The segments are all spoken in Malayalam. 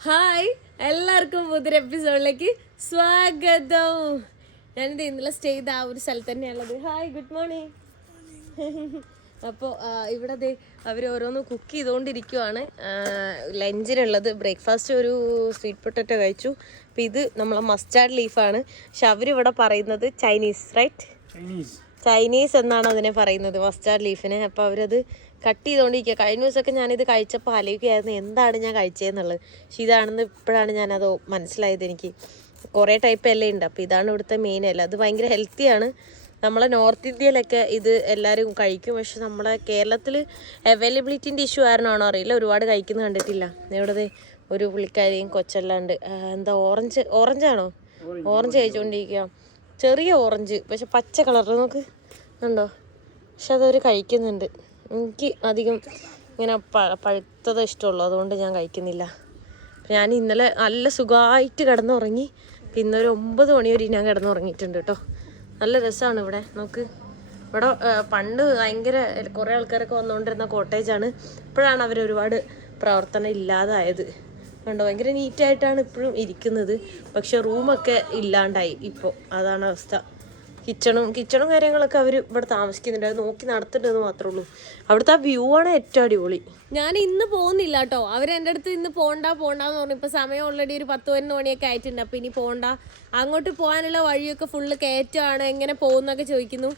ഹായ് എല്ലാവർക്കും പുതിയൊരു എപ്പിസോഡിലേക്ക് സ്വാഗതം. ഞാനിത് ഇന്നലെ സ്റ്റേ ചെയ്ത ആ ഒരു സ്ഥലത്ത് തന്നെയാണുള്ളത് ഹായ് ഗുഡ് മോർണിംഗ് അപ്പോൾ ഇവിടെ ദേ അവർ ഓരോന്ന് കുക്ക് ചെയ്തുകൊണ്ടിരിക്കുവാണ് ലഞ്ചിനുള്ളത് ബ്രേക്ക്ഫാസ്റ്റ് ഒരു സ്വീറ്റ് പൊട്ടറ്റോ കഴിച്ചു. അപ്പോൾ ഇത് നമ്മളെ മസ്റ്റാർഡ് ലീഫാണ് പക്ഷെ അവരിവിടെ പറയുന്നത് ചൈനീസ് റൈറ്റ് ചൈനീസ് ചൈനീസ് എന്നാണ് അതിനെ പറയുന്നത് മസ്റ്റാർഡ് ലീഫിനെ അപ്പോൾ അവരത് കട്ട് ചെയ്തുകൊണ്ടിരിക്കുക കഴിഞ്ഞ ദിവസമൊക്കെ ഞാനിത് കഴിച്ചപ്പോൾ ആലോചിക്കുകയായിരുന്നു എന്താണ് ഞാൻ കഴിച്ചതെന്നുള്ളത്. പക്ഷെ ഇതാണെന്ന് ഇപ്പോഴാണ് ഞാനത് മനസ്സിലായത് എനിക്ക്. കുറേ ടൈപ്പ് എല്ലാം ഉണ്ട്. അപ്പോൾ ഇതാണ് ഇവിടുത്തെ മെയിൻ അല്ല. അത് ഭയങ്കര ഹെൽത്തിയാണ് നമ്മളെ നോർത്ത് ഇന്ത്യയിലൊക്കെ ഇത് എല്ലാവരും കഴിക്കും. പക്ഷെ നമ്മളെ കേരളത്തിൽ അവൈലബിലിറ്റിന്റെ ഇഷ്യൂ ആയിരുന്നാണോ അറിയില്ല. ഒരുപാട് കഴിക്കുന്നത് കണ്ടിട്ടില്ല. ഇവിടെ ഒരു പുള്ളിക്കാരിയും കൊച്ചല്ലാണ്ട് എന്താ ഓറഞ്ച് ഓറഞ്ചാണോ ഓറഞ്ച് കഴിച്ചുകൊണ്ടിരിക്കുക ചെറിയ ഓറഞ്ച് പക്ഷെ പച്ച കളർ നോക്ക്. ഉണ്ടോ പക്ഷെ അതവർ കഴിക്കുന്നുണ്ട്. എനിക്ക് അധികം ഇങ്ങനെ പ പഴുത്തത് ഇഷ്ടമുള്ളൂ. അതുകൊണ്ട് ഞാൻ കഴിക്കുന്നില്ല. ഞാൻ ഇന്നലെ നല്ല സുഖമായിട്ട് കിടന്നുറങ്ങി. പിന്നെ ഒരു ഒമ്പത് മണി വരെ ഞാൻ കിടന്നുറങ്ങിയിട്ടുണ്ട് കേട്ടോ. നല്ല രസമാണ് ഇവിടെ. നമുക്ക് ഇവിടെ പണ്ട് ഭയങ്കര കുറേ ആൾക്കാരൊക്കെ വന്നുകൊണ്ടിരുന്ന കോട്ടേജാണ്. ഇപ്പോഴാണ് അവർ ഒരുപാട് പ്രവർത്തനം ഇല്ലാതായത്. കണ്ടോ? ഭയങ്കര നീറ്റായിട്ടാണ് ഇപ്പോഴും ഇരിക്കുന്നത്. പക്ഷെ റൂമൊക്കെ ഇല്ലാണ്ടായി ഇപ്പോൾ അതാണ് അവസ്ഥ. കിച്ചണും കിച്ചണും കാര്യങ്ങളൊക്കെ അവർ ഇവിടെ താമസിക്കുന്നുണ്ട്. അത് നോക്കി നടത്തുന്നുണ്ടെന്ന് മാത്രമേ ഉള്ളൂ. അവിടുത്തെ ആ വ്യൂ ആണ് ഏറ്റവും അടിപൊളി. ഞാൻ ഇന്ന് പോകുന്നില്ല കേട്ടോ. അവർ എന്റെ അടുത്ത് ഇന്ന് പോണ്ട പോണ്ടെന്ന് പറഞ്ഞു. ഇപ്പോൾ സമയം ഓൾറെഡി ഒരു പത്ത് പതിനൊന്ന് മണിയൊക്കെ ആയിട്ടുണ്ട്. അപ്പോൾ ഇനി പോണ്ട. അങ്ങോട്ട് പോകാനുള്ള വഴിയൊക്കെ ഫുള്ള് കയറ്റമാണ് എങ്ങനെ പോകുന്നൊക്കെ ചോദിക്കുന്നു.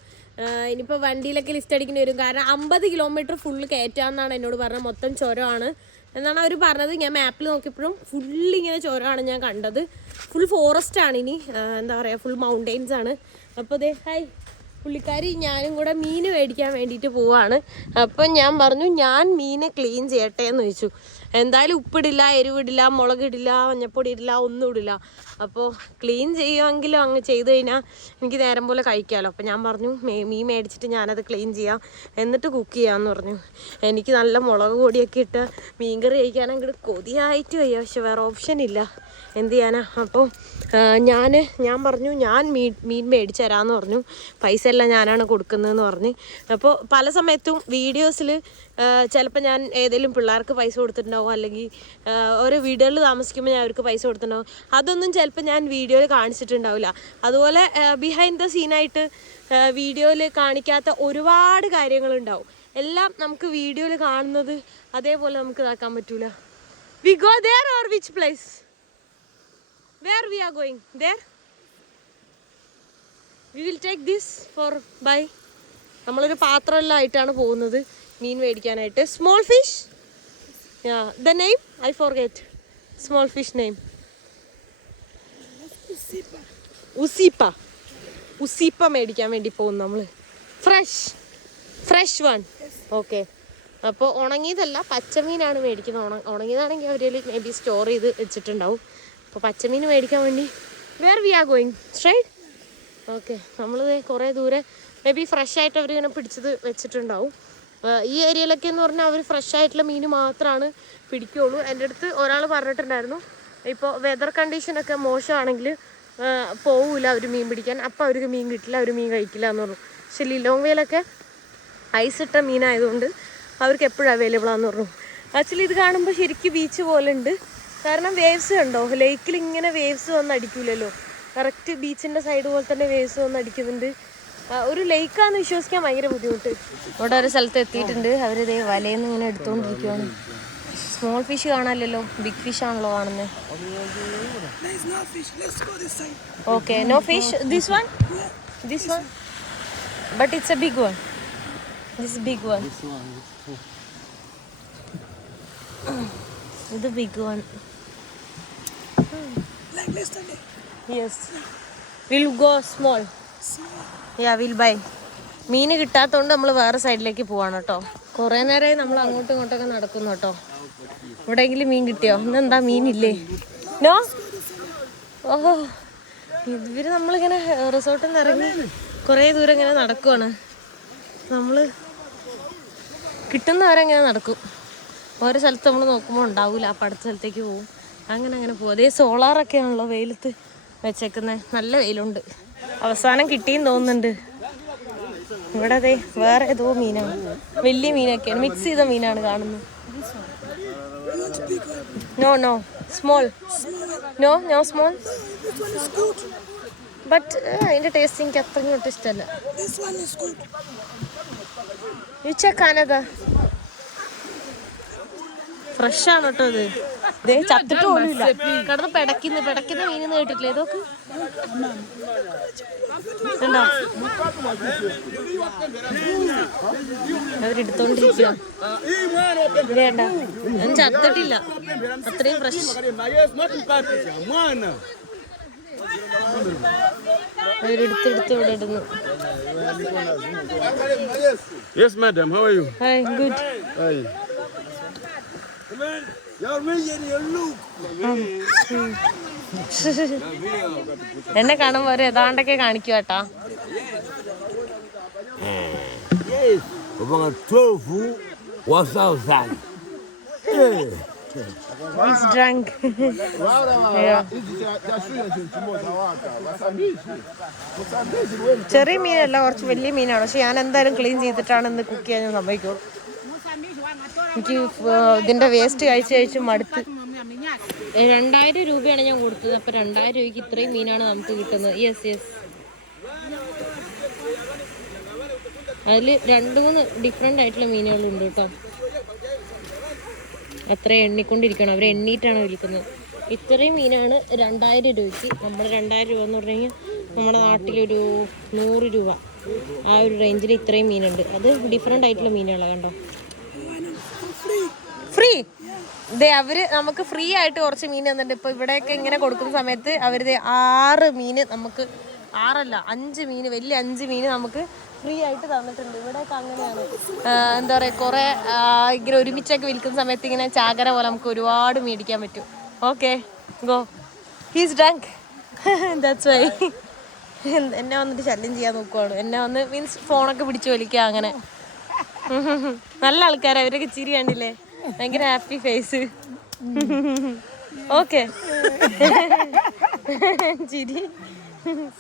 ഇനിയിപ്പോൾ വണ്ടിയിലൊക്കെ ലിസ്റ്റ് അടിക്കേണ്ടി വരും. കാരണം അമ്പത് കിലോമീറ്റർ ഫുള്ള് കയറ്റാമെന്നാണ് എന്നോട് പറഞ്ഞത്. മൊത്തം ചുരമാണ് എന്നാണ് അവർ പറഞ്ഞത്. ഞാൻ മാപ്പിൽ നോക്കിയപ്പോഴും ഫുള്ള് ഇങ്ങനെ ചുരമാണ് ഞാൻ കണ്ടത്. ഫുൾ ഫോറസ്റ്റ് ആണ് ഇനി. എന്താ പറയുക ഫുൾ മൗണ്ടെയിൻസ് ആണ്. അപ്പോൾ ദേ ഹായ് പുള്ളിക്കാരി ഞാനും കൂടെ മീൻ മേടിക്കാൻ വേണ്ടിയിട്ട് പോവാണ്. അപ്പം ഞാൻ പറഞ്ഞു ഞാൻ മീനെ ക്ലീൻ ചെയ്യട്ടെ എന്ന് ചോദിച്ചു. എന്തായാലും ഉപ്പിടില്ല എരിവിടില്ല മുളകിടില്ല മഞ്ഞപ്പൊടി ഇടില്ല ഒന്നും ഇടില്ല അപ്പോൾ ക്ലീൻ ചെയ്യുമെങ്കിലും അങ്ങ് ചെയ്ത് കഴിഞ്ഞാൽ എനിക്ക് നേരം പോലെ കഴിക്കാമല്ലോ അപ്പോൾ ഞാൻ പറഞ്ഞു മീൻ മേടിച്ചിട്ട് ഞാനത് ക്ലീൻ ചെയ്യാം. എന്നിട്ട് കുക്ക് ചെയ്യാമെന്ന് പറഞ്ഞു. എനിക്ക് നല്ല മുളക് പൊടിയൊക്കെ ഇട്ട് മീൻകറി കഴിക്കാനെങ്കിൽ കൊതിയായിട്ട് വയ്യ. പക്ഷെ വേറെ ഓപ്ഷൻ ഇല്ല. എന്ത് ചെയ്യാനാ? അപ്പോൾ ഞാൻ ഞാൻ പറഞ്ഞു ഞാൻ മീൻ മീൻ മേടിച്ചു തരാമെന്ന് പറഞ്ഞു. പൈസ എല്ലാം ഞാനാണ് കൊടുക്കുന്നതെന്ന് പറഞ്ഞ്. അപ്പോൾ പല സമയത്തും വീഡിയോസിൽ ചിലപ്പോൾ ഞാൻ ഏതെങ്കിലും പിള്ളേർക്ക് പൈസ കൊടുത്തിട്ടുണ്ടാവും. അല്ലെങ്കിൽ ആ, ഓരോ വീടുകളിൽ താമസിക്കുമ്പോൾ ഞാൻ അവർക്ക് പൈസ കൊടുത്തിട്ടുണ്ടാവും. അതൊന്നും ചിലപ്പോൾ ഞാൻ വീഡിയോയിൽ കാണിച്ചിട്ടുണ്ടാവില്ല. അതുപോലെ ബിഹൈൻഡ് ദ സീനായിട്ട് വീഡിയോയിൽ കാണിക്കാത്ത ഒരുപാട് കാര്യങ്ങളുണ്ടാവും. എല്ലാം നമുക്ക് വീഡിയോയിൽ കാണുന്നത് അതേപോലെ നമുക്ക് ഇതാക്കാൻ പറ്റൂല. We go there or which place where we are going there we will take this for buy നമ്മളൊരു പാത്രമെല്ലാം ആയിട്ടാണ് പോകുന്നത്. മീൻ മേടിക്കാനായിട്ട്. Small fish yeah The name? I forget. Small fish name. ഉസീപ്പ ഉസീപ്പ മേടിക്കാൻ വേണ്ടി പോകും നമ്മൾ ഫ്രഷ് ഫ്രഷ് വൺ ഓക്കെ അപ്പോൾ ഉണങ്ങിയതല്ല പച്ചമീനാണ് മേടിക്കുന്നത്. ഉണ ഉണങ്ങിയതാണെങ്കിൽ അവർ മേ ബി സ്റ്റോർ ചെയ്ത് വെച്ചിട്ടുണ്ടാവും. അപ്പോൾ പച്ചമീൻ മേടിക്കാൻ വേണ്ടി. Where we are going straight okay നമ്മൾ കുറേ ദൂരെ. മേ ബി ഫ്രഷ് ആയിട്ട് അവരിങ്ങനെ പിടിച്ചത് വെച്ചിട്ടുണ്ടാവും. ഈ ഏരിയയിലൊക്കെ എന്ന് പറഞ്ഞാൽ അവർ ഫ്രഷ് ആയിട്ടുള്ള മീൻ മാത്രമാണ് പിടിക്കുകയുള്ളൂ എന്റെ അടുത്ത് ഒരാൾ പറഞ്ഞിട്ടുണ്ടായിരുന്നു. ഇപ്പോൾ വെതർ കണ്ടീഷനൊക്കെ മോശമാണെങ്കിൽ പോവില്ല അവർ മീൻ പിടിക്കാൻ. അപ്പോൾ അവർക്ക് മീൻ കിട്ടില്ല അവർ മീൻ കഴിക്കില്ല എന്ന് പറഞ്ഞു. പക്ഷെ ലിലോങ്വേലൊക്കെ ഐസ് ഇട്ട മീനായതുകൊണ്ട് അവർക്ക് എപ്പോഴും അവൈലബിൾ ആണെന്ന് പറഞ്ഞു. ആക്ച്വലി ഇത് കാണുമ്പോൾ ശരിക്കും ബീച്ച് പോലെ ഉണ്ട്. കാരണം വേവ്സ് ഉണ്ടോ ലേക്കിൽ ഇങ്ങനെ വേവ്സ് വന്ന് അടിക്കൂലല്ലോ. കറക്റ്റ് ബീച്ചിന്റെ സൈഡ് പോലെ തന്നെ വേവ്സ് വന്ന് അടിക്കുന്നുണ്ട്. ഒരു ലേക്കാന്ന് വിശ്വസിക്കാൻ ഭയങ്കര ബുദ്ധിമുട്ട്. ഇവിടെ ഒരു സ്ഥലത്ത് എത്തിയിട്ടുണ്ട്. അവർ അവരിതേ വലയെന്ന് ഇങ്ങനെ എടുത്തോണ്ടിരിക്കുവാണ്. സ്മോൾ ഫിഷ് കാണാനില്ലല്ലോ. ബിഗ് ഫിഷ് ആണല്ലോ കാണുന്നത്. Okay no fish this one this one but it's a big one this big one ഇത് big one. Yes will go small yeah will buy മീൻ കിട്ടാത്തതുകൊണ്ട് നമ്മൾ വേറെ സൈഡിലേക്ക് പോവാണ് കേട്ടോ. കുറേ നേരമായി നമ്മൾ അങ്ങോട്ടും ഇങ്ങോട്ടൊക്കെ നടക്കുന്നു കേട്ടോ. എവിടെയെങ്കിലും മീൻ കിട്ടിയോ? ഇന്നെന്താ മീനില്ലേ? നോ ഓഹോ. ഇവർ നമ്മളിങ്ങനെ റിസോർട്ടിൽ നിന്ന് ഇറങ്ങി കുറേ ദൂരം ഇങ്ങനെ നടക്കുവാണ്. നമ്മൾ കിട്ടുന്നവരെ ഇങ്ങനെ നടക്കും. ഓരോ സ്ഥലത്ത് നമ്മൾ നോക്കുമ്പോൾ ഉണ്ടാവില്ല അപ്പം അടുത്ത സ്ഥലത്തേക്ക് പോവും. അങ്ങനെ അങ്ങനെ പോകും അതേ സോളാറൊക്കെയാണല്ലോ വെയിലത്ത് വെച്ചേക്കുന്നത് നല്ല വെയിലുണ്ട്. അവസാനം കിട്ടിയെന്ന് തോന്നുന്നുണ്ട്. ഇവിടെ അതെ വേറെ ഏതോ മീനാണ്. വലിയ മീനൊക്കെയാണ്. മിക്സ് ചെയ്ത മീനാണ് കാണുന്നത്. No no small no no small. But അതിന്റെ ടേസ്റ്റ് എനിക്ക് അത്ര ഇങ്ങോട്ട് ഇഷ്ടമല്ല. ഫ്രഷ് ആണ് കേട്ടോ ഇത്? ചത്തിട്ട് പോലുമില്ല കിടന്ന് പിടയ്ക്കുന്ന പിടയ്ക്കുന്ന മീനെന്ന് കേട്ടിട്ടില്ലേ? ഇതൊക്കെ കണ്ടോ അവരെടുത്തോണ്ടിരിക്കുക വേണ്ട ഞാൻ ചത്തിട്ടില്ല അത്രയും പ്രശ്നം അവരെടുത്തെടുത്ത് ഇവിടെ ഇടുന്നു Yes, madam. How are you? Hi, good Hi. എന്നെ കാണുമ്പോ ഒരു ഏതാണ്ടൊക്കെ കാണിക്കുക. ചെറിയ മീനല്ല കുറച്ച് വലിയ മീനാണ്. പക്ഷെ ഞാൻ എന്തായാലും ക്ലീൻ ചെയ്തിട്ടാണ് ഇന്ന് കുക്ക് ചെയ്യാൻ ഞാൻ എനിക്ക് ഇതിന്റെ വേസ്റ്റ് കഴിച്ച് കഴിച്ച് മടുത്ത്. രണ്ടായിരം രൂപയാണ് ഞാൻ കൊടുത്തത്. അപ്പൊ രണ്ടായിരം രൂപയ്ക്ക് ഇത്രയും മീനാണ് നമുക്ക് കിട്ടുന്നത്. യെസ് യെസ് അതിൽ രണ്ട് മൂന്ന് ഡിഫറെന്റ് ആയിട്ടുള്ള മീനുകളുണ്ട് കേട്ടോ. അത്ര എണ്ണിക്കൊണ്ടിരിക്കണം. അവർ എണ്ണീട്ടാണ് വിൽക്കുന്നത്. ഇത്രയും മീനാണ് രണ്ടായിരം രൂപയ്ക്ക്. നമ്മൾ രണ്ടായിരം രൂപ എന്ന് പറഞ്ഞു കഴിഞ്ഞാൽ നമ്മുടെ നാട്ടിലൊരു നൂറ് രൂപ. ആ ഒരു റേഞ്ചിൽ ഇത്രയും മീനുണ്ട്. അത് ഡിഫറെന്റ് ആയിട്ടുള്ള മീനുകളാണ് കണ്ടോ. ദേ അവർ നമുക്ക് ഫ്രീ ആയിട്ട് കുറച്ച് മീൻ തന്നിട്ടുണ്ട്. ഇപ്പൊ ഇവിടെയൊക്കെ ഇങ്ങനെ കൊടുക്കുന്ന സമയത്ത് അവർ ആറ് മീന് നമുക്ക് ആറല്ല അഞ്ച് മീന് വലിയ അഞ്ച് മീന് നമുക്ക് ഫ്രീ ആയിട്ട് തന്നിട്ടുണ്ട്. ഇവിടെയൊക്കെ അങ്ങനെയാണ്. എന്താ പറയാ കൊറേ ഇങ്ങനെ ഒരുമിച്ചൊക്കെ വിൽക്കുന്ന സമയത്ത് ഇങ്ങനെ ചാകര പോലെ നമുക്ക് ഒരുപാട് മേടിക്കാൻ പറ്റും. Okay go. He's drunk that's why എന്നെ വന്നിട്ട് ശല്യം ചെയ്യാൻ നോക്കുവാണ്. എന്നെ വന്ന് മീൻസ് ഫോണൊക്കെ പിടിച്ചു വലിക്കുക അങ്ങനെ. നല്ല ആൾക്കാരാണ് അവരൊക്കെ ചിരി കണ്ടില്ലേ? ഭയങ്കര ഹാപ്പി ഫേസ് ഓക്കെ ചിരി.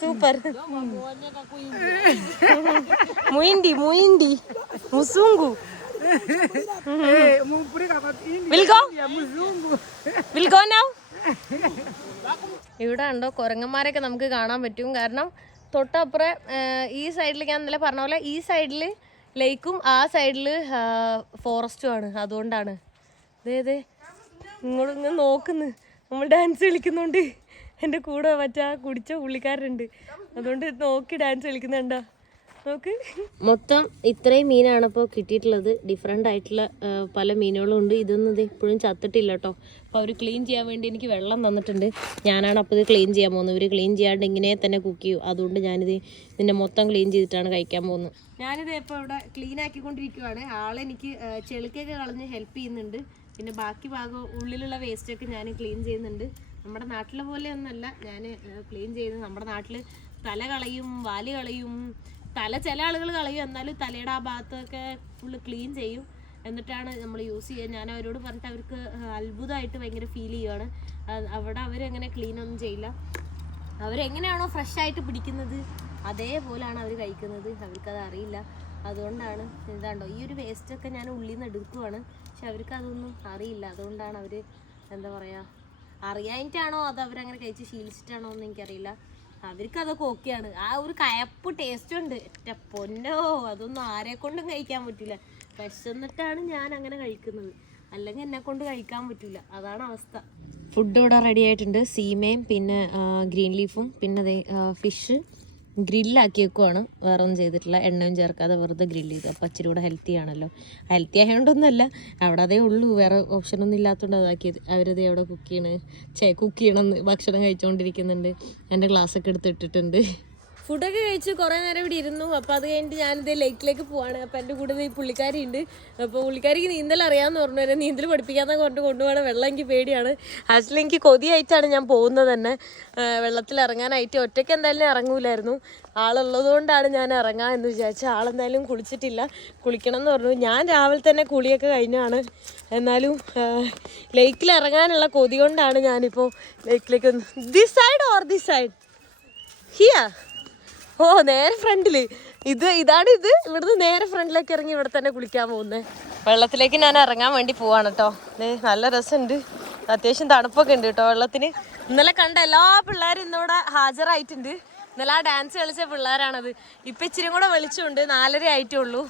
സൂപ്പർ മുയിൻഡി മുയിൻഡി. മുസുങ്കു. ഇവിടെ ഉണ്ടോ? കുരങ്ങന്മാരൊക്കെ നമുക്ക് കാണാൻ പറ്റും. കാരണം തൊട്ടപ്പുറം ഈ സൈഡിൽ ഞാൻ ഇന്നലെ പറഞ്ഞ പോലെ ഈ സൈഡിൽ ലേക്കും ആ സൈഡിൽ ഫോറസ്റ്റും ആണ്. അതുകൊണ്ടാണ്. അതെ ഇങ്ങോട്ട് ഇങ്ങനെ നോക്കുന്നു. നമ്മൾ ഡാൻസ് കളിക്കുന്നുണ്ട്. എന്റെ കൂടെ മറ്റാ കുടിച്ച പുള്ളിക്കാരുണ്ട് അതുകൊണ്ട് നോക്കി ഡാൻസ് കളിക്കുന്നുണ്ടോ നോക്ക്. മൊത്തം ഇത്രയും മീനാണ് ഇപ്പോൾ കിട്ടിയിട്ടുള്ളത്. ഡിഫറെന്റ് ആയിട്ടുള്ള പല മീനുകളും ഉണ്ട്. ഇതൊന്നും ഇത് ഇപ്പോഴും ചത്തിട്ടില്ല കേട്ടോ അപ്പോൾ അവർ ക്ലീൻ ചെയ്യാൻ വേണ്ടി എനിക്ക് വെള്ളം തന്നിട്ടുണ്ട്. ഞാനാണ് അപ്പോൾ ഇത് ക്ലീൻ ചെയ്യാൻ പോകുന്നത്. ഇവർ ക്ലീൻ ചെയ്യാണ്ട് ഇങ്ങനെ തന്നെ കുക്ക് ചെയ്യും. അതുകൊണ്ട് ഞാനിത് ഇതിന്റെ മൊത്തം ക്ലീൻ ചെയ്തിട്ടാണ് കഴിക്കാൻ പോകുന്നത്. ഞാനിത് ഇപ്പോൾ ഇവിടെ ക്ലീൻ ആക്കിക്കൊണ്ടിരിക്കുവാണ്. ആളെനിക്ക് ചെളിക്കൊക്കെ ചെളുക്കൊക്കെ കളഞ്ഞ് ഹെൽപ്പ് ചെയ്യുന്നുണ്ട്. പിന്നെ ബാക്കി ഭാഗം ഉള്ളിലുള്ള വേസ്റ്റൊക്കെ ഞാൻ ക്ലീൻ ചെയ്യുന്നുണ്ട്. നമ്മുടെ നാട്ടിലെ പോലെ ഒന്നല്ല. ഞാൻ ക്ലീൻ ചെയ്യുന്നത് നമ്മുടെ നാട്ടിൽ തല കളയും വാൽ കളയും തല ചില ആളുകൾ കളയും. എന്നാലും തലയുടെ ആ ഭാഗത്തൊക്കെ ഫുള്ള് ക്ലീൻ ചെയ്യും. എന്നിട്ടാണ് നമ്മൾ യൂസ് ചെയ്യുക. ഞാൻ അവരോട് പറഞ്ഞിട്ട് അവർക്ക് അത്ഭുതമായിട്ട് ഭയങ്കര ഫീൽ ചെയ്യുകയാണ് അവിടെ അവരങ്ങനെ ക്ലീൻ ഒന്നും ചെയ്യില്ല. അവരെങ്ങനെയാണോ ഫ്രഷ് ആയിട്ട് പിടിക്കുന്നത് അതേപോലെയാണ് അവർ കഴിക്കുന്നത്. അവർക്കത് അറിയില്ല. അതുകൊണ്ടാണ് എന്താണ്ടോ ഈ ഒരു വേസ്റ്റൊക്കെ ഞാൻ ഉള്ളിൽ നിന്ന് എടുക്കുവാണ്. പക്ഷെ അവർക്കതൊന്നും അറിയില്ല. അതുകൊണ്ടാണ് അവർ എന്താ പറയുക അറിയാനിട്ടാണോ അത് അവരങ്ങനെ കഴിച്ച് ശീലിച്ചിട്ടാണോ എന്ന് എനിക്കറിയില്ല. അവർക്ക് അതൊക്കെ ഓക്കെയാണ്. ആ ഒരു കയപ്പ് ടേസ്റ്റ് ഉണ്ട്. പൊന്നോ അതൊന്നും ആരെ കൊണ്ടും കഴിക്കാൻ പറ്റില്ല. വിശന്നിട്ടാണ് ഞാൻ അങ്ങനെ കഴിക്കുന്നത്. അല്ലെങ്കിൽ എന്നെ കൊണ്ട് കഴിക്കാൻ പറ്റില്ല. അതാണ് അവസ്ഥ. ഫുഡ് ഇവിടെ റെഡി ആയിട്ടുണ്ട്. സീമയും പിന്നെ ഗ്രീൻ ലീഫും പിന്നെ ഫിഷ് ഗ്രില്ലാക്കി വെക്കുവാണ് വേറെ ഒന്നും ചെയ്തിട്ടില്ല. എണ്ണയും ചേർക്കാതെ വെറുതെ ഗ്രില്ല് ചെയ്ത്. അപ്പോൾ ഇച്ചിരി കൂടെ ഹെൽത്തി ആണല്ലോ. ഹെൽത്തി ആയതുകൊണ്ടൊന്നുമല്ല അവിടെ അതേ ഉള്ളൂ. വേറെ ഓപ്ഷനൊന്നും ഇല്ലാത്തതുകൊണ്ട് അതാക്കിയത് അവരത് അവിടെ കുക്ക് ചെയ്യണേ. ചേ കുക്ക് ചെയ്യണമെന്ന് ഭക്ഷണം കഴിച്ചുകൊണ്ടിരിക്കുന്നുണ്ട് എന്റെ ഗ്ലാസ്സൊക്കെ എടുത്തിട്ടിട്ടുണ്ട് ഫുഡൊക്കെ കഴിച്ച് കുറേ നേരം ഇവിടെ ഇരുന്നു. അപ്പോൾ അത് കഴിഞ്ഞിട്ട് ഞാനിത് ലേക്കിലേക്ക് പോവാണ്. അപ്പോൾ എന്റെ കൂടെ ഈ പുള്ളിക്കാരി ഉണ്ട് അപ്പോൾ പുള്ളിക്കാരിക്ക് നീന്തൽ അറിയാമെന്ന് പറഞ്ഞു. തരാം നീന്തൽ പഠിപ്പിക്കാതെ കൊണ്ട് കൊണ്ടുപോകണം വെള്ളം എനിക്ക് പേടിയാണ്. ആക്ച്വലി എനിക്ക് കൊതിയായിട്ടാണ് ഞാൻ പോകുന്നത് തന്നെ. വെള്ളത്തിൽ ഇറങ്ങാനായിട്ട് ഒറ്റയ്ക്ക് എന്തായാലും ഇറങ്ങൂലായിരുന്നു. ആളുള്ളത് കൊണ്ടാണ് ഞാൻ ഇറങ്ങാം എന്ന് വിചാരിച്ചത് ആളെന്തായാലും കുളിച്ചിട്ടില്ല. കുളിക്കണം എന്ന് പറഞ്ഞു. ഞാൻ രാവിലെ തന്നെ കുളിയൊക്കെ കഴിഞ്ഞാണ്. എന്നാലും ലേക്കിൽ ഇറങ്ങാനുള്ള കൊതി കൊണ്ടാണ് ഞാനിപ്പോൾ ലേക്കിലേക്ക് this side or this side here ഓ നേരെ ഫ്രണ്ടിൽ. ഇത് ഇതാണ് ഇത്. ഇവിടുന്ന് നേരെ ഫ്രണ്ടിലേക്ക് ഇറങ്ങി ഇവിടെ തന്നെ കുളിക്കാൻ പോകുന്നത് വെള്ളത്തിലേക്ക് ഞാൻ ഇറങ്ങാൻ വേണ്ടി പോവാണ് കേട്ടോ നല്ല രസമുണ്ട് അത്യാവശ്യം തണുപ്പൊക്കെ ഉണ്ട് കേട്ടോ വെള്ളത്തിന്. ഇന്നലെ കണ്ട എല്ലാ പിള്ളേരും ഇന്നിവിടെ ഹാജരായിട്ടുണ്ട്. ഇന്നലെ ആ ഡാൻസ് കളിച്ച പിള്ളേരാണത്. ഇപ്പം ഇച്ചിരി കൂടെ വെളിച്ചമുണ്ട്. നാലര ആയിട്ടേ ഉള്ളൂ.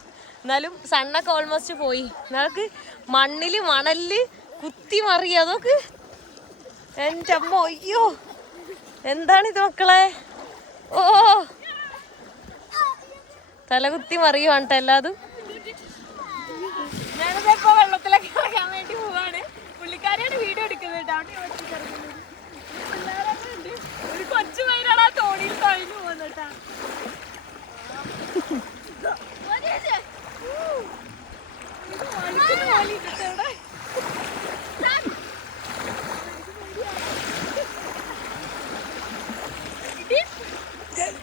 എന്നാലും സണ്ണൊക്കെ ഓൾമോസ്റ്റ് പോയി. നിങ്ങൾക്ക് മണ്ണിൽ മണലിൽ കുത്തി മറിയ. അതൊക്കെ എന്റെ അമ്മ അയ്യോ. എന്താണിത് മക്കളെ? ഓ തലകുത്തി മറിയുവാണ് ട്ടോ എല്ലാതും. ഞാനിപ്പോ വെള്ളത്തിലൊക്കെ ഇറങ്ങാൻ വേണ്ടി പോവാണ്. പുള്ളിക്കാരിയാണ് വീഡിയോ എടുക്കുന്നത്. കേട്ടോ ഒരു കൊച്ചു ആ തോണിയിൽ കേട്ടോ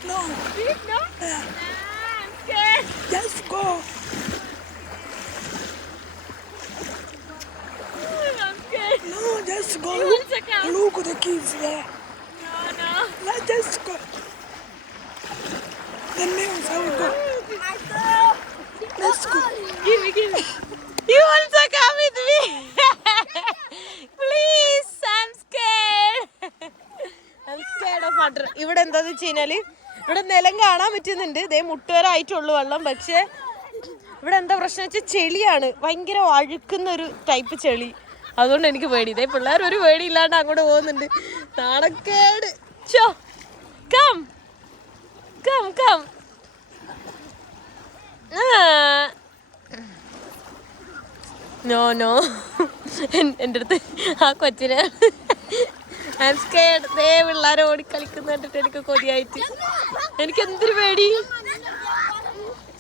no. No? Ah, I'm scared. Just go. I'm scared. ഇവിടെ എന്താന്ന് വെച്ച് കഴിഞ്ഞാൽ ഇവിടെ നിലം കാണാൻ പറ്റുന്നുണ്ട് ഇതേ മുട്ടുവരായിട്ടുള്ളൂ വെള്ളം പക്ഷേ ഇവിടെ എന്താ പ്രശ്നം വെച്ചാൽ ചെളിയാണ്. ഭയങ്കര അഴുക്കുന്ന ഒരു ടൈപ്പ് ചെളി. അതുകൊണ്ട് എനിക്ക് പേടി. ഇതേ പിള്ളേർ ഒരു പേടി ഇല്ലാണ്ട് അങ്ങോട്ട് പോകുന്നുണ്ട്. നാണക്കേട്. ചോ come come come no no എന്റെ അടുത്ത് ആ കൊച്ചിനെ ദേ പിള്ളേരെ ഓടിക്കളിക്കുന്ന കണ്ടിട്ട് എനിക്ക് കൊതിയായിട്ട്. എനിക്ക് എന്തൊരു പേടി?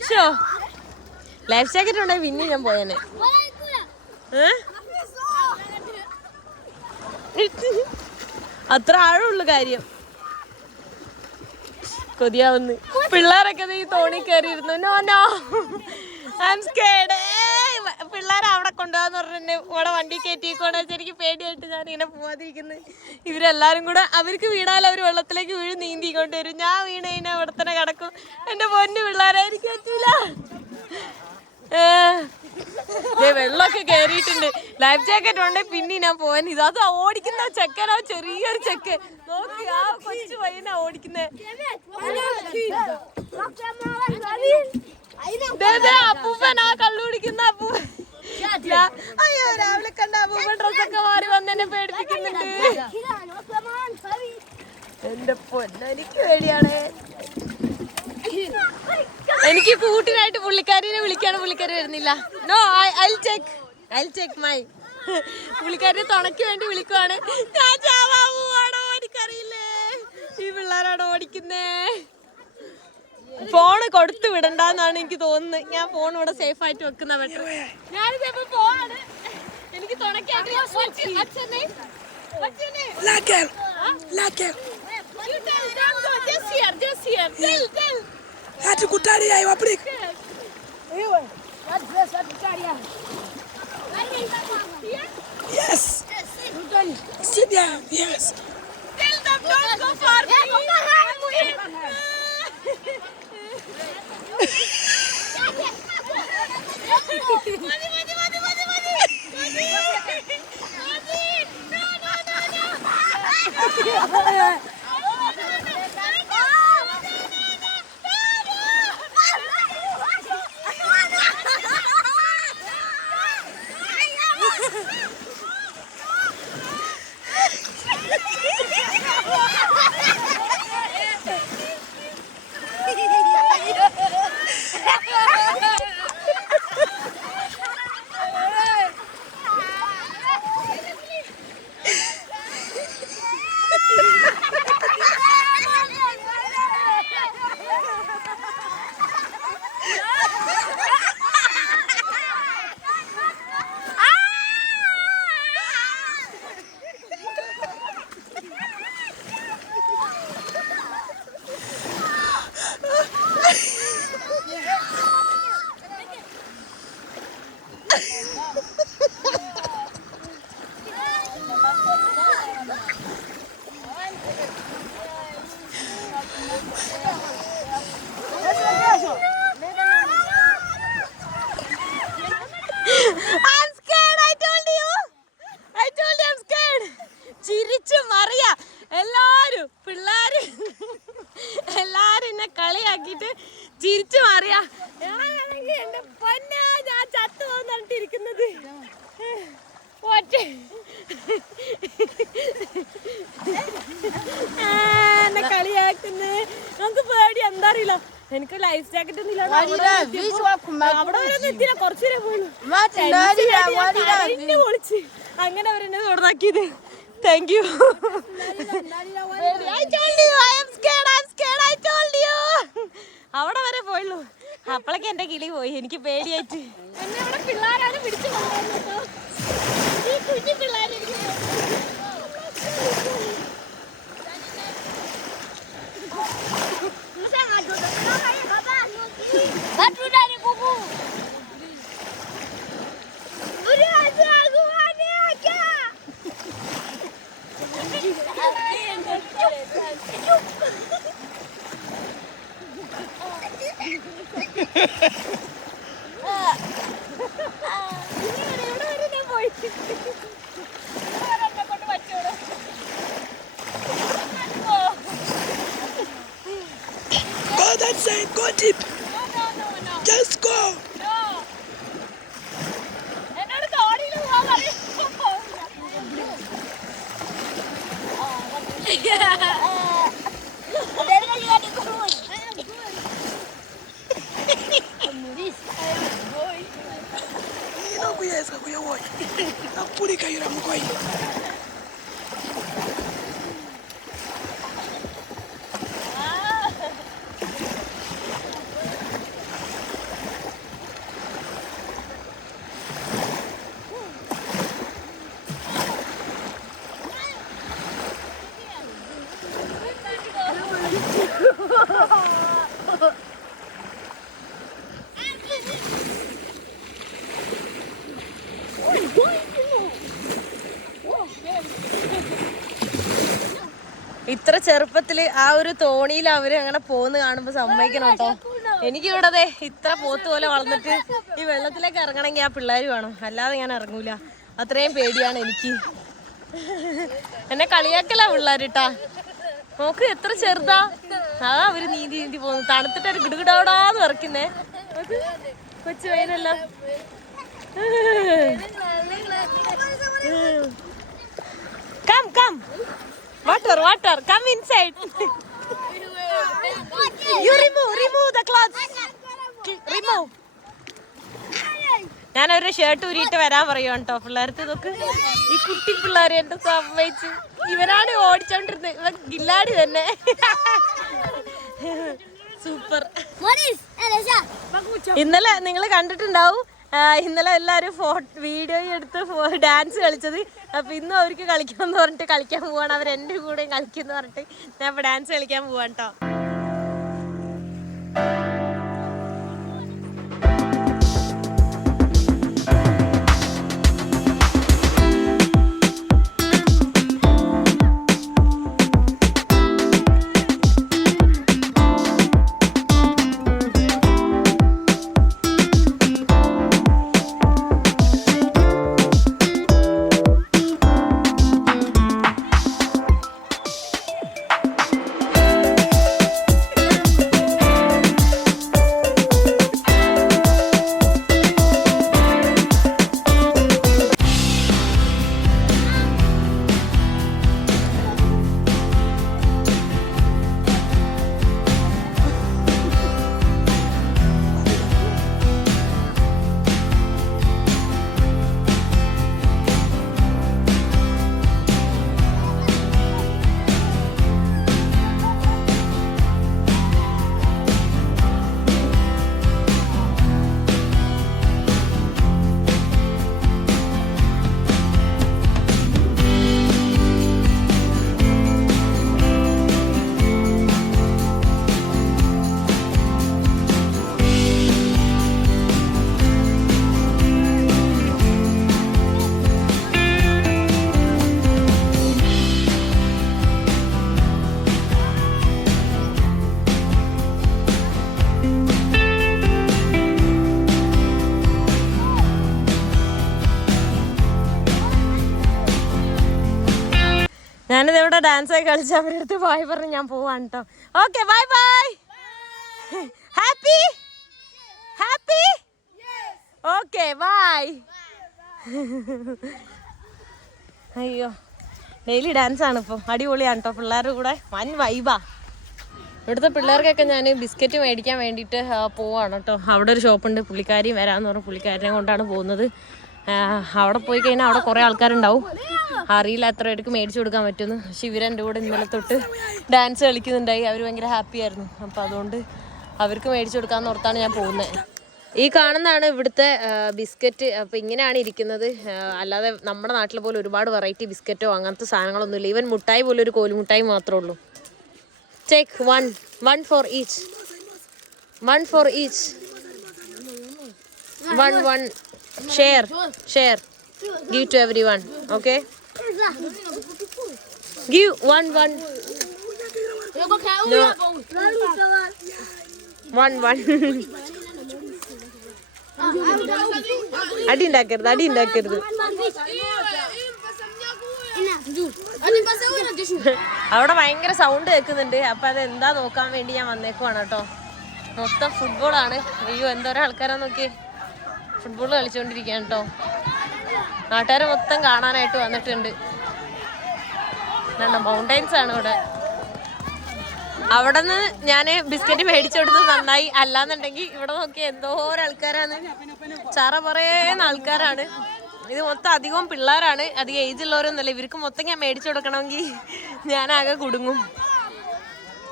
ഷോ ലൈഫ് ജാക്കറ്റ് ഉണ്ടെങ്കിൽ പിന്നെ ഞാൻ പോയേനെ? അത്ര ആഴമുള്ള കാര്യം. കൊതിയാവുന്നു. പിള്ളേരൊക്കെ ഈ തോണി കയറിയിരുന്നു. നോ നോ ഐ പിള്ളേരെ അവിടെ കൊണ്ടുപോകാന്ന് പറഞ്ഞിട്ട് ഇവിടെ വണ്ടി കയറ്റിക്കോണ എനിക്ക് പേടിയായിട്ട് ഞാൻ ഇങ്ങനെ പോവാതിരിക്കുന്നത് ഇവരെല്ലാരും കൂടെ അവർക്ക് വീണാൽ അവർ വെള്ളത്തിലേക്ക് വീഴ് നീന്തിക്കൊണ്ട് വരും ഞാൻ വീണ് കഴിഞ്ഞാൽ അവിടെ തന്നെ കിടക്കും. എന്റെ പൊന്നു പിള്ളേരെ എനിക്ക് പറ്റൂല. വെള്ളമൊക്കെ കയറിയിട്ടുണ്ട് ലൈഫ് ജാക്കറ്റ് ഉണ്ട് പിന്നെ ഞാൻ പോവാൻ. ഇത് ഓടിക്കുന്ന ചെക്കനാ ചെറിയൊരു ചെക്ക്. നോക്കി ആ കൊച്ചു പയ്യനാ ഓടിക്കുന്നത് അപ്പൂപ്പൻ ആ കള്ളു കുടിക്കുന്ന അപ്പൂപ്പൻ. അയ്യോ രാവിലെ കണ്ട അപ്പൂപ്പൻ ഡ്രസ്സൊക്കെ മാറി വന്നെന്നെ പേടിപ്പിക്കുന്നുണ്ട്. എന്റെ പൊന്ന എനിക്ക് പേടിയാണ്. എനിക്ക് കൂട്ടിനായിട്ട് പുള്ളിക്കാരിനെ വിളിക്കാണ്. പുള്ളിക്കാരി വരുന്നില്ല. No I check I check my പുള്ളിക്കാരിനെ തുണയ്ക്ക് വേണ്ടി വിളിക്കുവാണ്. ഞാൻ ചാവാൻ പോവാണോ എനിക്കറിയില്ലേ? ഈ പിള്ളേരാണ് ഓടിക്കുന്നേ? ഫോണ് കൊടുത്തു വിടണ്ടെന്നാണ് എനിക്ക് തോന്നുന്നത്. ഞാൻ ഫോൺ ഇവിടെ സേഫ് ആയിട്ട് വെക്കുന്ന ബെറ്റർ ഞാനിപ്പോ പോവാണ്? എനിക്ക് തുണയ്ക്കായിട്ട് Ati kutaria iwa brick. Iwe. That dress ati kutaria. Yes. Sit there. Yes. Tell them don't go for me. Money, money, money, money, money. Money. Money. No, no, no, no. എനിക്ക് ലൈഫ് ജാക്കറ്റ് ഒന്നും ഇല്ലാതെ അവിടെ വരെ എത്തിയപ്പോ- അവിടെ വരെ ഒന്നും എത്തിയില്ല കുറച്ചു വരെ പോയുള്ളൂ കരഞ്ഞു പൊളിച്ച്. അങ്ങനെ അവരെന്നെ തുടർന്നാക്കിയത് താങ്ക് യു അവിടെ വരെ പോയുള്ളൂ. അപ്പോഴൊക്കെ എന്റെ കിളി പോയി എനിക്ക് പേടിയായിട്ട്. എന്നെ അവിടെ പിള്ളേരാണ് പിടിച്ചു ഈ കുഞ്ഞു പിള്ളേരെ എനിക്ക് Batu dari kuku. kakuyeska kuye woye akupurika yura mukoyi ചെറുപ്പത്തിൽ ആ ഒരു തോണിയിൽ അവർ അങ്ങനെ പോന്ന് കാണുമ്പോ സമ്മതിക്കണം കേട്ടോ. എനിക്ക് ഇവിടെ ദേ ഇത്ര പോത്ത് പോലെ വളർന്നിട്ട് ഈ വെള്ളത്തിലേക്ക് ഇറങ്ങണമെങ്കിൽ ആ പിള്ളേർ വേണം. അല്ലാതെ ഞാൻ ഇറങ്ങൂല. അത്രയും പേടിയാണ് എനിക്ക്. എന്നെ കളിയാക്കല പിള്ളേരിട്ടാ നോക്ക് എത്ര ചെറുതാ? ആ അവർ നീന്തി നീന്തി പോകുന്നു തണുത്തിട്ട് ഒരു ഗിടുകിടാന്ന് ഇറക്കുന്നേ കൊച്ചു വയനല്ല come come. Water water. Come inside. you remove, remove the clothes. Remove. ഞാൻ ഒരു ഷർട്ട് ഊരിയിട്ട് വരാൻ പറയും കേട്ടോ പിള്ളേർക്ക് നോക്ക് ഈ കുട്ടി പിള്ളേർ എന്റെ സമ്മതിച്ച് ഇവനാണ് ഓടിച്ചോണ്ടിരുന്നത് ഇവൻ ഗില്ലാടി തന്നെ സൂപ്പർ ഇന്നലെ നിങ്ങൾ കണ്ടിട്ടുണ്ടാവും ഇന്നലെ എല്ലാവരും ഫോ വീഡിയോ എടുത്ത് ഡാൻസ് കളിച്ചത്. അപ്പൊ ഇന്നും അവർക്ക് കളിക്കണം എന്ന് പറഞ്ഞിട്ട് കളിക്കാൻ പോവാണ്. അവർ എന്റെ കൂടെയും കളിക്കുന്നു പറഞ്ഞിട്ട് ഞാൻ ഇപ്പോൾ ഡാൻസ് കളിക്കാൻ പോവാണ് കേട്ടോ ഡാൻസ് ഒക്കെ കളിച്ച് അവരുടെ അടുത്ത് ബായ് പറഞ്ഞ് ഞാൻ പോവാണ് കേട്ടോ okay bye bye happy happy okay bye അയ്യോ ഡെയിലി ഡാൻസ് ആണ് ഇപ്പോൾ അടിപൊളിയാണ് കേട്ടോ പിള്ളേരുടെ കൂടെ. വൻ വൈബാ ഇവിടുത്തെ പിള്ളേർക്കൊക്കെ ഞാൻ ബിസ്ക്കറ്റ് മേടിക്കാൻ വേണ്ടിയിട്ട് പോവാണ് കേട്ടോ അവിടെ ഒരു ഷോപ്പുണ്ട് പുള്ളിക്കാരിയും വരാമെന്ന് പറഞ്ഞ. പുള്ളിക്കാരനെ കൊണ്ടാണ് പോകുന്നത്. അവിടെ പോയി കഴിഞ്ഞാൽ അവിടെ കുറേ ആൾക്കാരുണ്ടാവും. അറിയില്ല എത്ര പേർക്ക് മേടിച്ചു കൊടുക്കാൻ പറ്റുമെന്ന്. പക്ഷെ എന്റെ കൂടെ ഇന്നലെ തൊട്ട് ഡാൻസ് കളിക്കുന്നുണ്ടായി. അവർ ഭയങ്കര ഹാപ്പി ആയിരുന്നു. അപ്പോൾ അതുകൊണ്ട് അവർക്ക് മേടിച്ചു കൊടുക്കാമെന്ന് ഓർത്താണ് ഞാൻ പോകുന്നത് ഈ കാണുന്നതാണ് ഇവിടുത്തെ ബിസ്ക്കറ്റ്. അപ്പോൾ ഇങ്ങനെയാണ് ഇരിക്കുന്നത്. അല്ലാതെ നമ്മുടെ നാട്ടിലെ പോലെ ഒരുപാട് വെറൈറ്റി ബിസ്ക്കറ്റോ അങ്ങനത്തെ സാധനങ്ങളൊന്നുമില്ല. ഈവൻ മുട്ടായി പോലെ ഒരു കോലുമുട്ടായി മാത്രമേ ഉള്ളൂ. Take one one for each one for each one one. Share, share. Give to everyone. Okay. Give one, one. No. One, one. അടി ഉണ്ടാക്കരുത് അടി ഉണ്ടാക്കരുത് അവിടെ ഭയങ്കര സൗണ്ട് കേൾക്കുന്നുണ്ട് അപ്പൊ അത് എന്താ നോക്കാൻ വേണ്ടി ഞാൻ വന്നേക്കുവാണ് കേട്ടോ മൊത്തം ഫുട്ബോളാണ് അയ്യോ എന്തോരം ആൾക്കാരാ നോക്കി ഫുട്ബോൾ കളിച്ചുകൊണ്ടിരിക്കുകയാണ് കേട്ടോ നാട്ടുകാരെ മൊത്തം കാണാനായിട്ട് വന്നിട്ടുണ്ട്. മൗണ്ടൈൻസ് ആണ് ഇവിടെ. അവിടെ നിന്ന് ഞാൻ ബിസ്ക്കറ്റ് മേടിച്ചു കൊടുത്തത് നന്നായി. അല്ലാന്നുണ്ടെങ്കിൽ ഇവിടെ നോക്കി എന്തോരം ആൾക്കാരാണ്. ചറ പറയുന്ന ആൾക്കാരാണ്. ഇത് മൊത്തം അധികവും പിള്ളേരാണ്. അധികം ഏജ് ഉള്ളവരൊന്നുമല്ല. ഇവർക്ക് മൊത്തം ഞാൻ മേടിച്ചു കൊടുക്കണമെങ്കിൽ ഞാനാകെ കുടുങ്ങും.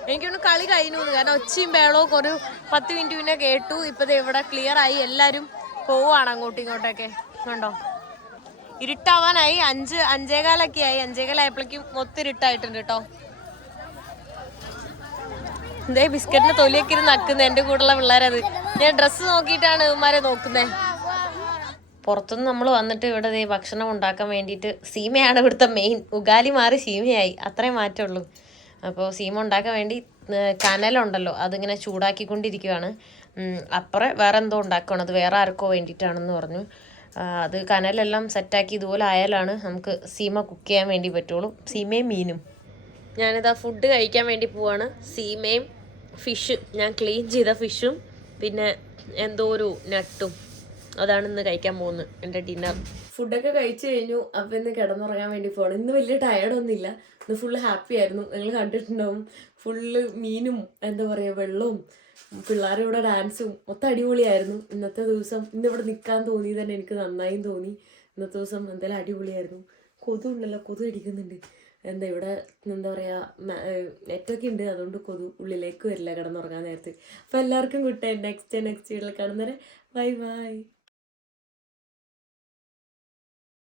എനിക്കൊന്ന് കളി കഴിഞ്ഞു. കാരണം ഒച്ചയും ബേളവും ഒരു പത്ത് മിനിറ്റ് പിന്നെ കേട്ടു. ഇപ്പത് ഇവിടെ ക്ലിയർ ആയി. എല്ലാവരും പോവാണ് അങ്ങോട്ടും ഇങ്ങോട്ടൊക്കെ. കണ്ടോ? ഇരുട്ടാവാനായി. അഞ്ച് അഞ്ചേകാലൊക്കെ ആയി അഞ്ചേകാലായപ്പോഴേക്കും മൊത്തം ഇരുട്ടായിട്ടുണ്ട് കേട്ടോ. എന്തേ ബിസ്ക്കറ്റിന്റെ തൊലിയൊക്കെ ഇരുന്ന് നക്കുന്നത് എന്റെ കൂടെയുള്ള പിള്ളേരത്. ഞാൻ ഡ്രസ്സ് നോക്കിയിട്ടാണ് ഇവന്മാരെ നോക്കുന്നത് പുറത്തുനിന്ന് നമ്മൾ വന്നിട്ട് ഇവിടെ ദേ ഭക്ഷണം ഉണ്ടാക്കാൻ വേണ്ടിയിട്ട് സീമയാണ് ഇവിടുത്തെ മെയിൻ ഉഗാലി മാറി സീമയായി. അത്രേ മാറ്റമുള്ളൂ. അപ്പോൾ സീമ ഉണ്ടാക്കാൻ വേണ്ടി കനലുണ്ടല്ലോ. അതിങ്ങനെ ചൂടാക്കിക്കൊണ്ടിരിക്കുകയാണ് ഉം, അപ്പുറം വേറെ എന്തോ ഉണ്ടാക്കണം. അത് വേറെ ആർക്കോ വേണ്ടിയിട്ടാണെന്ന് പറഞ്ഞു. അത് കനലെല്ലാം സെറ്റാക്കി ഇതുപോലെ ആയാലാണ് നമുക്ക് സീമ കുക്ക് ചെയ്യാൻ വേണ്ടി പറ്റുള്ളൂ. സീമയും മീനും. ഞാനിതാ ഫുഡ് കഴിക്കാൻ വേണ്ടി പോവാണ്. സീമയും ഫിഷ് ഞാൻ ക്ലീൻ ചെയ്ത ഫിഷും പിന്നെ എന്തോ ഒരു നട്ടും. അതാണ് ഇന്ന് കഴിക്കാൻ പോകുന്നത് എന്റെ ഡിന്നർ ഫുഡൊക്കെ കഴിച്ചു കഴിഞ്ഞു അപ്പം ഇന്ന് കിടന്നുറങ്ങാൻ വേണ്ടി പോകണം ഇന്ന് വലിയ ടയർഡൊന്നുമില്ല ഇന്ന് ഫുള്ള് ഹാപ്പി ആയിരുന്നു. നിങ്ങൾ കണ്ടിട്ടുണ്ടാവും. ഫുള്ള് മീനും എന്താ പറയുക വെള്ളവും പിള്ളേരുടെ കൂടെ ഡാൻസും മൊത്തം അടിപൊളിയായിരുന്നു. ഇന്നത്തെ ദിവസം ഇന്നിവിടെ നിൽക്കാൻ തോന്നി തന്നെ എനിക്ക് നന്നായും തോന്നി. ഇന്നത്തെ ദിവസം എന്തായാലും അടിപൊളിയായിരുന്നു. കൊതു ഉണ്ടല്ലോ കൊതു അടിക്കുന്നുണ്ട് എന്താ ഇവിടെ എന്താ പറയുക നെറ്റൊക്കെ ഉണ്ട്. അതുകൊണ്ട് കൊതു ഉള്ളിലേക്ക് വരില്ല കിടന്നുറങ്ങാൻ നേരത്തെ. അപ്പോൾ എല്ലാവർക്കും ഗുഡ് ടൈം നെക്സ്റ്റ് നെക്സ്റ്റ് വീട്ടിൽ കാണുന്നവരെ ബൈ ബൈ